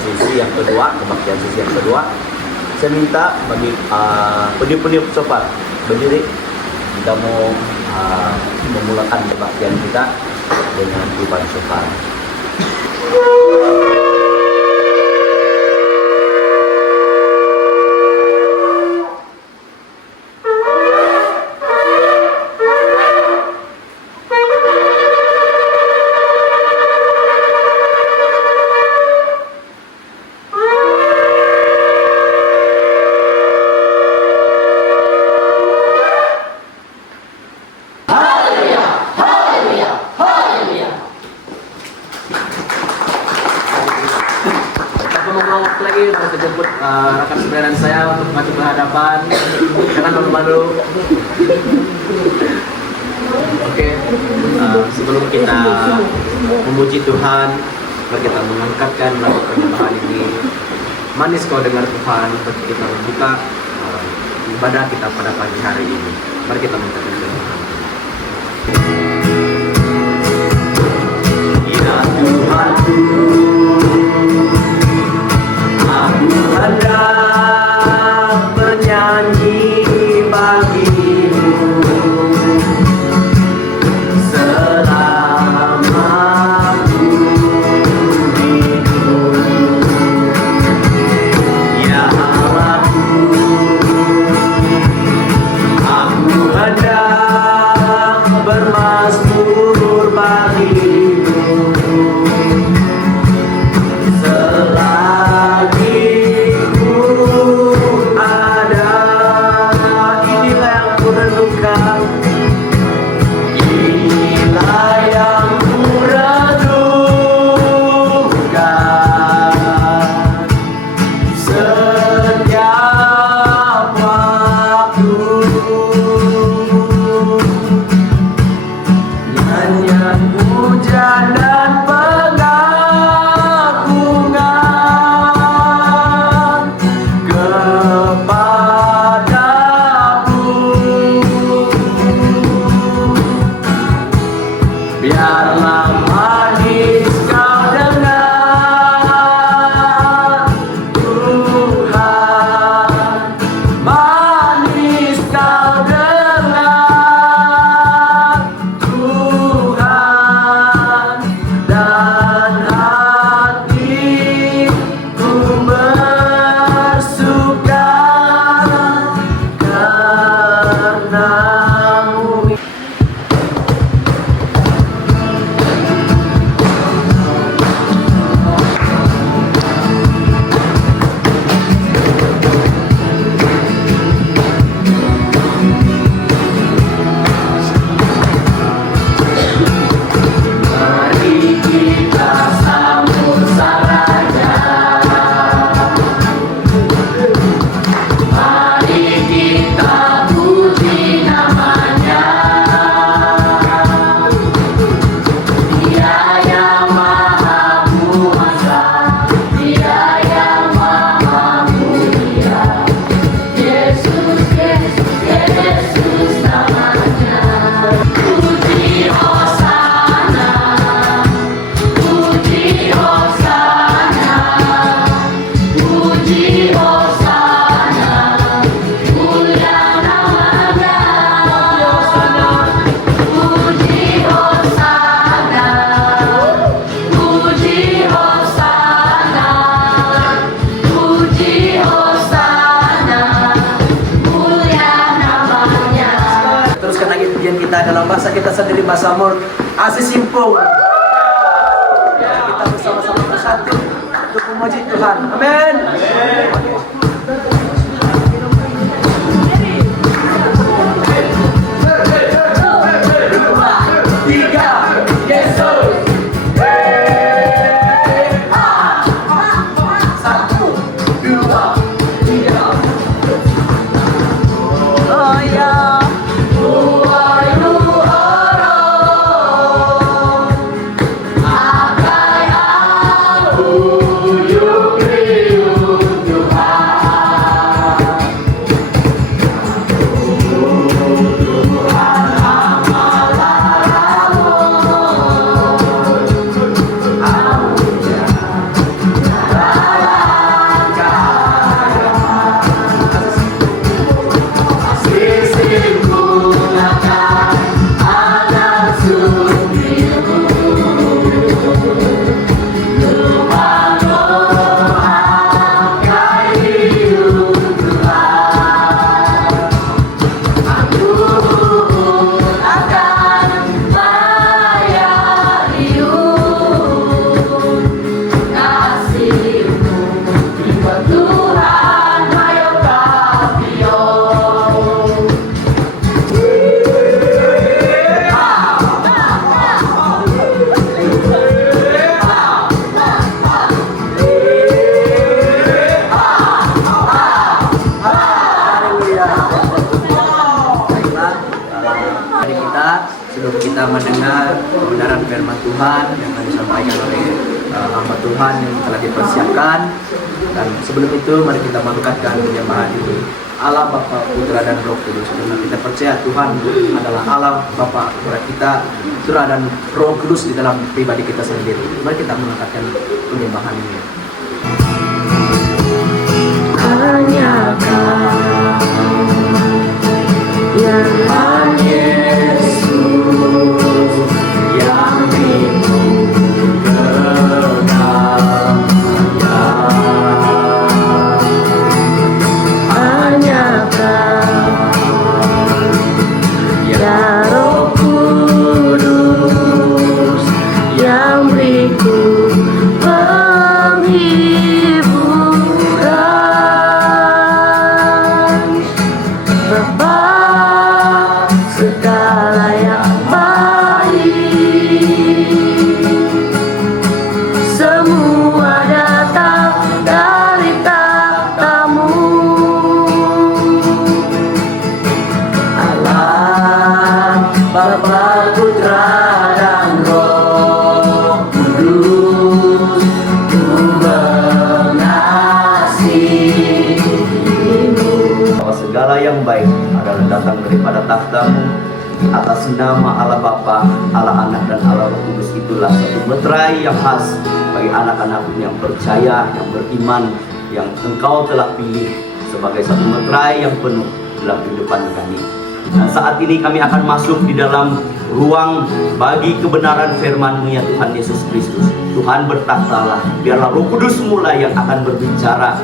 sesi yang kedua, kebaktian sesi yang kedua. Saya minta bagi pendidik sobat berdiri, kita mau memulakan kebaktian kita dengan tiupan shofar. Lagi untuk jemput rekan sebenarnya saya untuk maju ke hadapan, jangan malu-malu. Oke, sebelum kita memuji Tuhan, mari kita mengangkatkan lagu penyembahan ini. Manis kau dengar Tuhan, untuk kita membuka ibadah kita pada pagi hari ini. Mari kita mengangkatkan Tuhan. Ya Tuhanku, hendak menyanyi bagimu selama ku hidup. Ya Allahku, aku hendak bermazmur bagimu selagi kita dalam bahasa kita sendiri, Mazmur Asih Simpung. Ya, kita bersama-sama bersatu untuk memuji Tuhan. Amin. Tuhan mendengar kebenaran firman Tuhan yang akan disampaikan oleh hamba Tuhan yang telah dipersiapkan. Dan sebelum itu mari kita mengangkatkan penyembahan ini. Allah Bapa, Putra dan Roh Kudus. Karena kita percaya Tuhan adalah Allah Bapa kepada kita, Putra dan Roh Kudus di dalam pribadi kita sendiri. Mari kita mengangkatkan penyembahan ini. Hanya Kau yang Yesus yang rindu kekal. Hanya Kau ya Roh Kudus yang beriku penghiburan. Bapa segala yang baik, semua datang dari tahta-Mu. Allah, Bapa, Putra, dan Roh Kudus, Ku mengasihi-Mu. Bahwa segala yang baik adalah datang daripada tahta-Mu. Atas nama Allah Bapa, Allah Anak, dan Allah Roh Kudus itulah satu meterai yang khas bagi anak-anak-Mu yang percaya, yang beriman, yang Engkau telah pilih sebagai satu meterai yang penuh dalam kehidupan kami. Dan saat ini kami akan masuk di dalam ruang bagi kebenaran firman-Mu ya Tuhan Yesus Kristus. Tuhan bertakhtalah, biarlah Roh Kudus mula yang akan berbicara.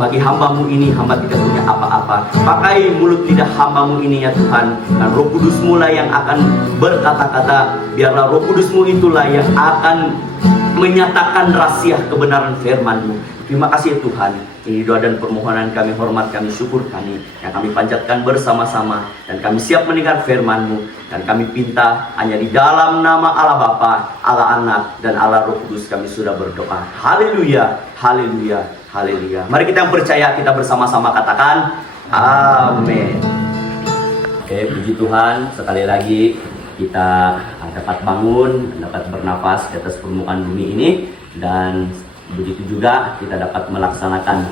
Bagi hamba-Mu ini, hamba tidak punya apa-apa. Pakai mulut lidah hamba-Mu ini ya Tuhan. Dan Roh Kudus mula yang akan berkata-kata. Biarlah Roh Kudus-Mu itulah yang akan menyatakan rahasia kebenaran firman-Mu. Terima kasih Tuhan. Ini doa dan permohonan kami, hormat kami, syukur kami yang kami panjatkan bersama-sama. Dan kami siap mendengar firman-Mu. Dan kami pinta hanya di dalam nama Allah Bapa, Allah Anak, dan Allah Roh Kudus kami sudah berdoa. Haleluya, haleluya, haleluya. Mari kita yang percaya, kita bersama-sama katakan amin. Oke, puji Tuhan. Sekali lagi kita dapat bangun, dapat bernafas di atas permukaan bumi ini. Dan begitu juga kita dapat melaksanakan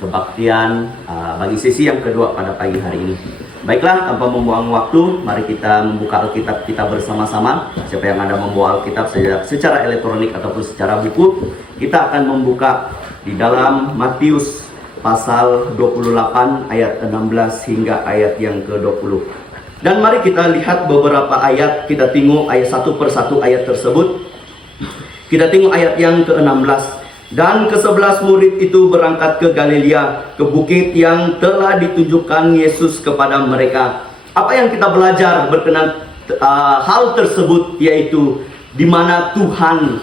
kebaktian bagi sesi yang kedua pada pagi hari ini. Baiklah, tanpa membuang waktu, mari kita membuka Alkitab kita bersama-sama. Siapa yang ada membawa Alkitab secara elektronik ataupun secara buku, kita akan membuka di dalam Matius pasal 28 ayat 16 hingga ayat yang ke-20. Dan mari kita lihat beberapa ayat, kita tengok ayat satu persatu ayat tersebut. Kita tengok ayat yang ke-16. Dan ke-11 murid itu berangkat ke Galilea, ke bukit yang telah ditunjukkan Yesus kepada mereka. Apa yang kita belajar berkenan hal tersebut, yaitu di mana Tuhan,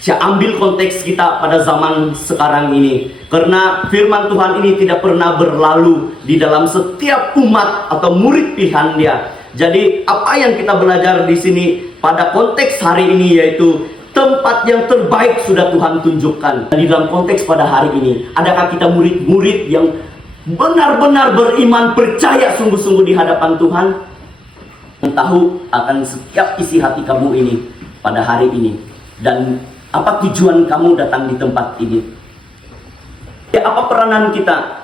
saya ambil konteks kita pada zaman sekarang ini. Karena firman Tuhan ini tidak pernah berlalu di dalam setiap umat atau murid pilihan Dia. Jadi apa yang kita belajar di sini pada konteks hari ini, yaitu tempat yang terbaik sudah Tuhan tunjukkan. Di dalam konteks pada hari ini, adakah kita murid-murid yang benar-benar beriman, percaya sungguh-sungguh di hadapan Tuhan? Tahu akan setiap isi hati kamu ini pada hari ini. Dan apa tujuan kamu datang di tempat ini? Ya, apa peranan kita?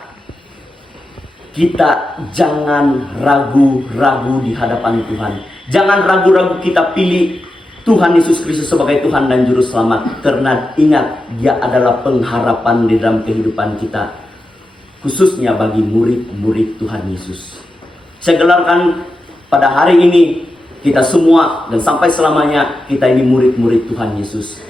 Kita jangan ragu-ragu di hadapan Tuhan. Jangan ragu-ragu kita pilih Tuhan Yesus Kristus sebagai Tuhan dan Juru Selamat. Karena ingat, Dia adalah pengharapan di dalam kehidupan kita, khususnya bagi murid-murid Tuhan Yesus. Saya gelarkan pada hari ini, kita semua dan sampai selamanya, kita ini murid-murid Tuhan Yesus.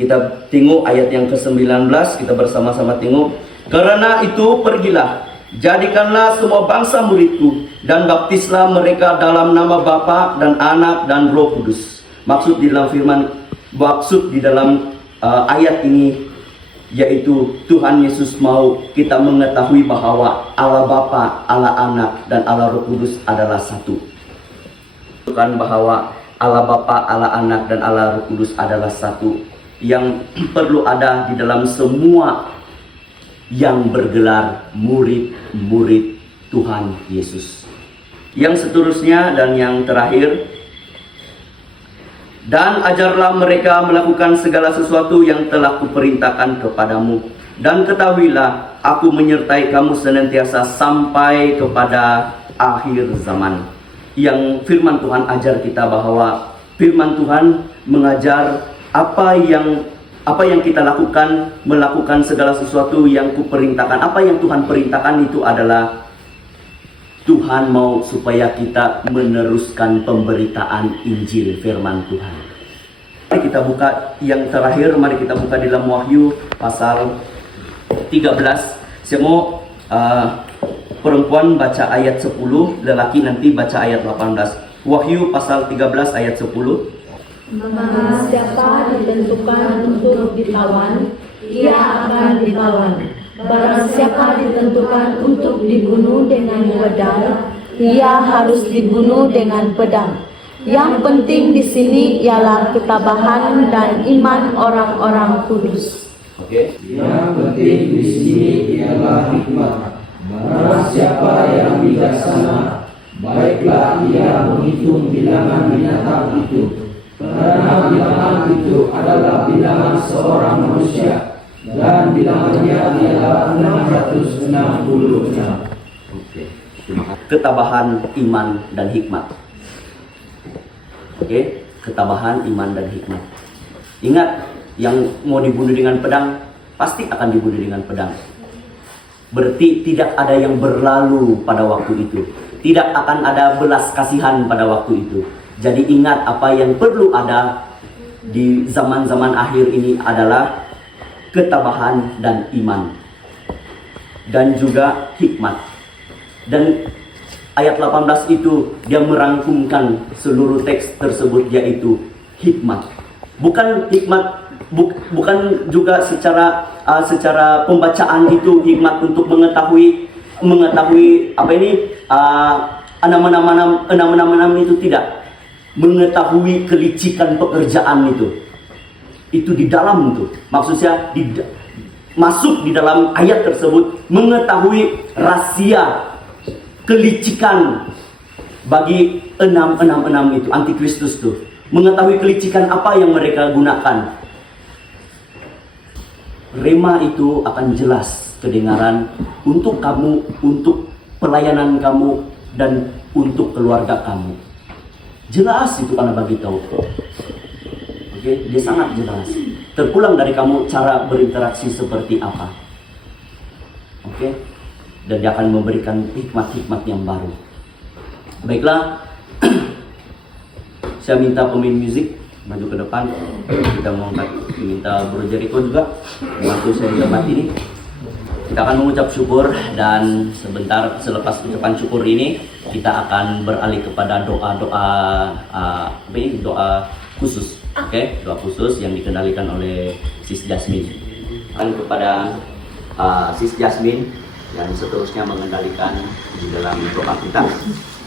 Kita tengok ayat yang ke-19, kita bersama-sama tengok. Karena itu pergilah, jadikanlah semua bangsa muridku, dan baptislah mereka dalam nama Bapa dan Anak dan Roh Kudus. Maksud di dalam ayat ini, yaitu Tuhan Yesus mau kita mengetahui bahwa Allah Bapa, Allah Anak, dan Allah Roh Kudus adalah satu. Bukan bahwa Allah Bapa, Allah Anak, dan Allah Roh Kudus adalah satu. Yang perlu ada di dalam semua yang bergelar murid-murid Tuhan Yesus. Yang seterusnya dan yang terakhir, Dan ajarlah mereka melakukan segala sesuatu yang telah kuperintahkan kepadamu. Dan ketahuilah, aku menyertai kamu senantiasa sampai kepada akhir zaman. Yang firman Tuhan ajar kita bahwa firman Tuhan mengajar apa yang kita lakukan, melakukan segala sesuatu yang kuperintahkan. Apa yang Tuhan perintahkan itu adalah Tuhan mau supaya kita meneruskan pemberitaan Injil firman Tuhan. Mari kita buka yang terakhir, mari kita buka dalam Wahyu pasal 13. Saya mau perempuan baca ayat 10, lelaki nanti baca ayat 18. Wahyu pasal 13 ayat 10. Maka siapa ditentukan untuk ditawan, ia akan ditawan. Barang siapa ditentukan untuk dibunuh dengan pedang, ia harus dibunuh dengan pedang. Yang penting di sini ialah ketabahan dan iman orang-orang kudus. Oke. Yang penting di sini ialah hikmat. Barang siapa yang bijaksana, baiklah ia menghitung bilangan binatang itu. Karena bilangan itu adalah bilangan seorang manusia, dan bilangannya ialah 666. Oke. Ketabahan, iman, dan hikmat. Oke, ketabahan, iman, dan hikmat. Ingat, yang mau dibunuh dengan pedang pasti akan dibunuh dengan pedang. Berarti tidak ada yang berlalu pada waktu itu. Tidak akan ada belas kasihan pada waktu itu. Jadi ingat, apa yang perlu ada di zaman-zaman akhir ini adalah ketabahan dan iman, dan juga hikmat. Dan ayat 18 itu dia merangkumkan seluruh teks tersebut, yaitu hikmat. Bukan hikmat, bukan juga secara pembacaan itu hikmat untuk mengetahui apa ini enam itu tidak. Mengetahui kelicikan pekerjaan itu di dalam itu, maksudnya masuk di dalam ayat tersebut, mengetahui rahasia kelicikan bagi enam itu antikristus tuh, mengetahui kelicikan apa yang mereka gunakan. Rema itu akan jelas kedengaran untuk kamu, untuk pelayanan kamu, dan untuk keluarga kamu. Jelas itu karena bagi tahu. Oke, dia sangat jelas. Terpulang dari kamu cara berinteraksi seperti apa. Oke, dan dia akan memberikan hikmat-hikmat yang baru. Baiklah, saya minta pemain musik maju ke depan. Kita mau minta Bro Jericho juga bantu saya di tempat ini. Kita akan mengucap syukur, dan sebentar selepas ucapan syukur ini kita akan beralih kepada doa khusus. Oke, doa khusus yang dikendalikan oleh Sis Jasmine. Dan kepada Sis Jasmine yang seterusnya mengendalikan di dalam doa kita.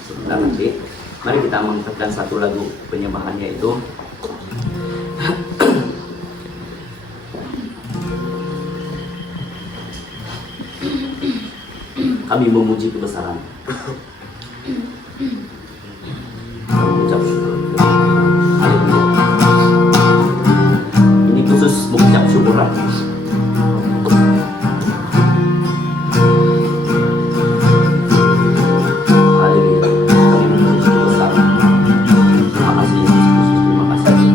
Sebentar nanti, mari kita mengucapkan satu lagu penyembahan, yaitu kami memuji kebesaran. Mengucap syukur. Haleluya. Ini khusus mengucap syukur. Haleluya. Kami memuji kebesaran. Terima kasih Yesus. Terima kasih.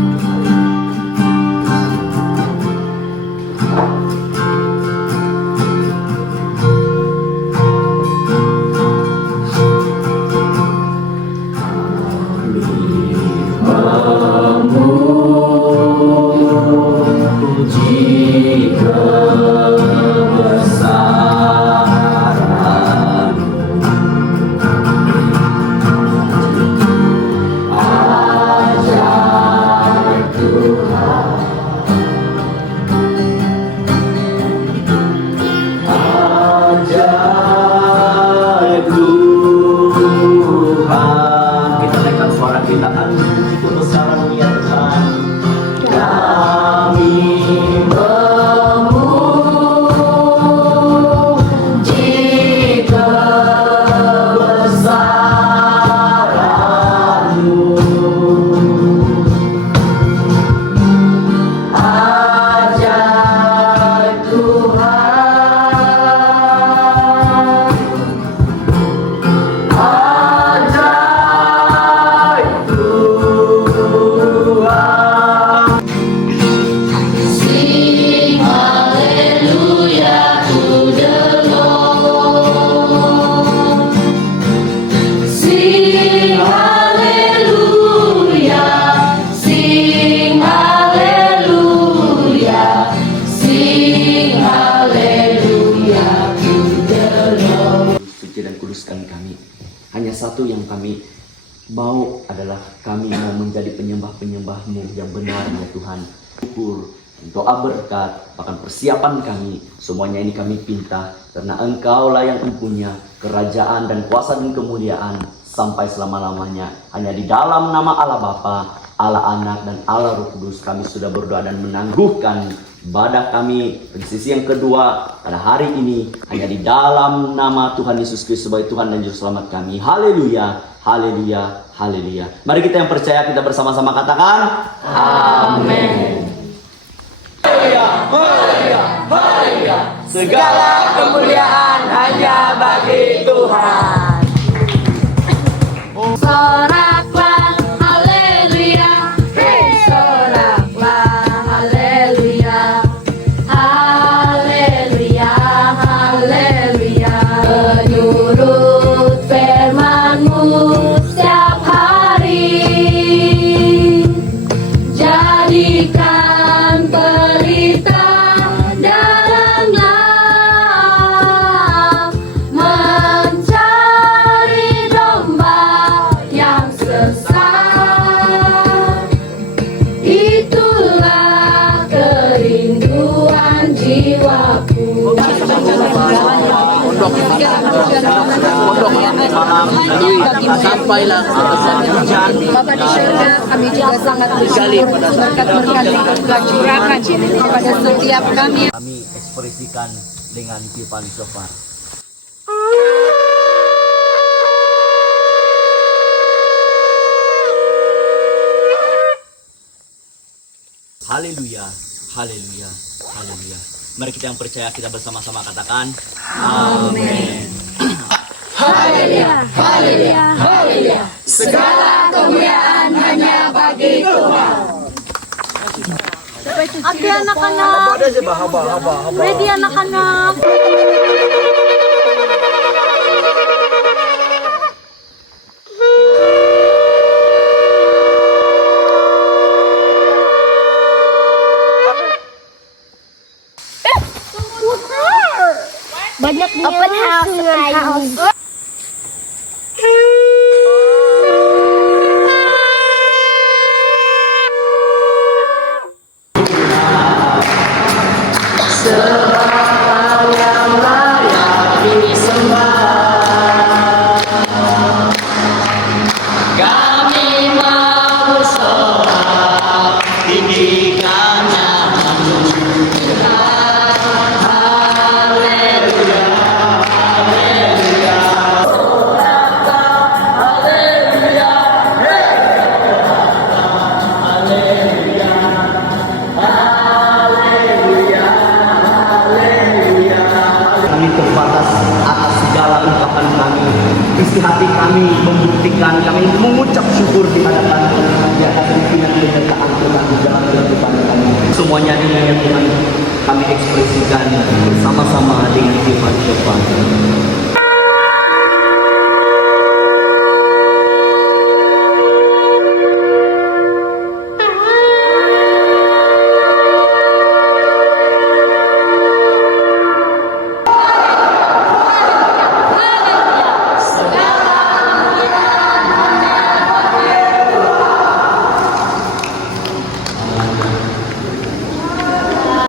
Puji satu yang kami mau adalah kami mau menjadi penyembah-penyembah-Mu yang benar ya Tuhan. Syukur, doa berkat, bahkan persiapan kami, semuanya ini kami pinta karena Engkaulah yang mempunyai kerajaan dan kuasa dan kemuliaan sampai selama-lamanya. Hanya di dalam nama Allah Bapa, Allah Anak dan Allah Roh Kudus kami sudah berdoa dan menangguhkan ibadah kami di sisi yang kedua pada hari ini hanya di dalam nama Tuhan Yesus Kristus sebagai Tuhan dan Juru Selamat kami. Haleluya, haleluya, haleluya. Mari kita yang percaya kita bersama-sama katakan amin. Segala kemuliaan hanya bagi Tuhan. Soraklah, haleluya. Hey, soraklah, haleluya. Haleluya, haleluya. Menurut firman-Mu setiap hari, jadikan pelita dalamlah, mencari domba yang sesat. Itulah kerinduan jiwaku. Sampailah Bapa di surga, kami juga sangat bersyukur berkat-berkat yang Tuhan curahkan kepada setiap kami. Kami ekspresikan dengan tiupan shofar. Haleluya, haleluya, haleluya. Mari kita yang percaya kita bersama-sama katakan amin. Haleluya, haleluya, haleluya. Segala kemuliaan hanya bagi Tuhan. Oke anak-anak. Ready anak-anak. Banyak open house. Kami terbatas atas segala ungkapan kami. Isi hati kami membuktikan kami mengucap syukur di hadapan di atas pimpinan penyertaan Tuhan di dalam kehidupan kami. Semuanya ini yang Tuhan kami ekspresikan bersama-sama dengan tiupan shofar.